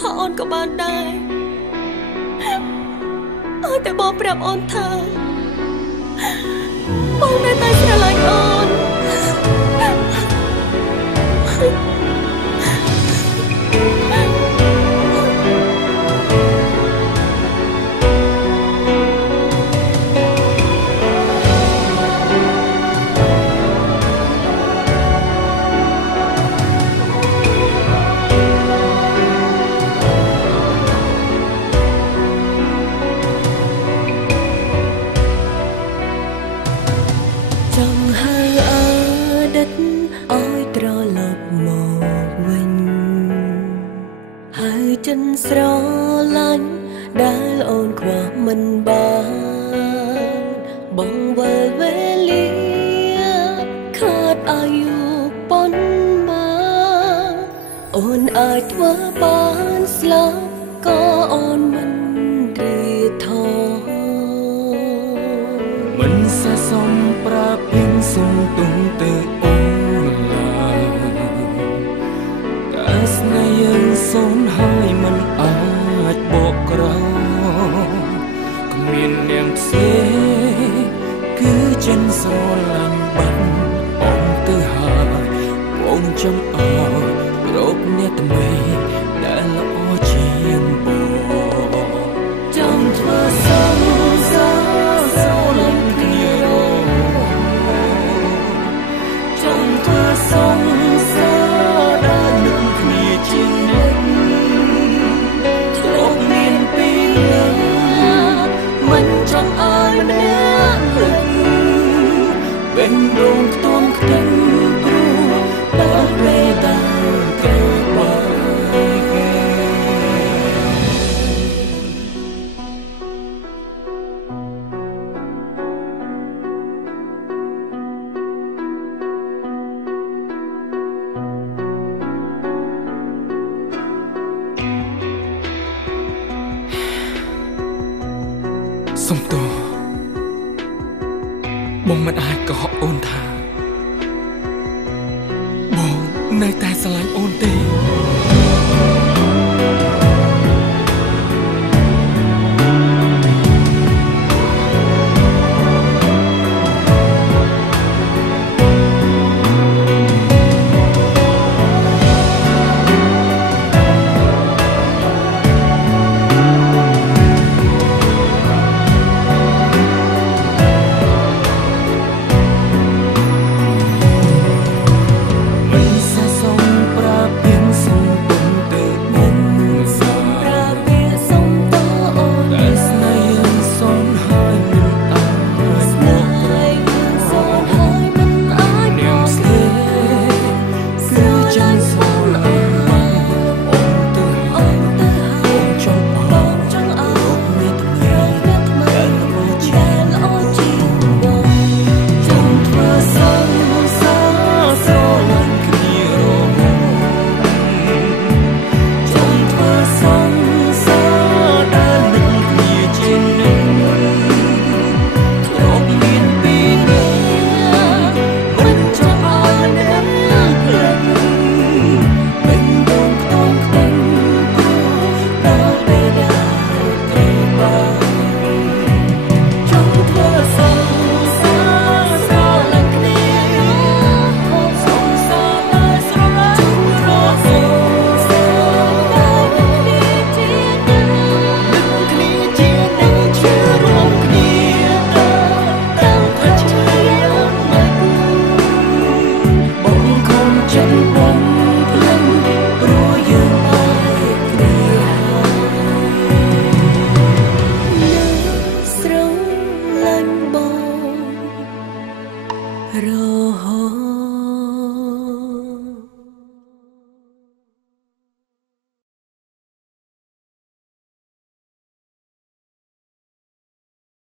ហៅអូនក៏បានដែរឲ្យតែបងប្រាប់អូនថាបងនៅតែស្រឡាញ់អូនចិនស្រឡាញ់ដែលអូនខ្វះមិនបានបងវិលវេលាខាត់អាយុប៉ុន្មានអូនអាចធ្វើបានស្លាប់ក៏អូនមិនរៀថោមិនសះសំប្រាពេញសុំទុំទៅអូនឡើយតែស្នេហ៍យើងសូនហើយមិនអាចបកក្រោយគ្មាននាងផ្សេងគឺចិនស្រឡាញ់បាត់អូនទៅហើយបងចង់ឲ្យរកអ្នកថ្មីដែលល្អជាងបងចង់ធ្វើសង្សារស្រឡាញ់គ្នាចង់ធ្វើសង្សារដែលនឹងគ្នាជានិច្ចធ្លាប់មានពីលើមិនចង់ឲ្យម្នាក់ភ្លេចបេះដូងខ្ទមខ្ទឹមព្រោះដល់ពេលដែលត្រូវបានសុំទោសបងមិនអាចកុហកអូនថាបងនៅតែស្រឡាញ់អូនទេរហូត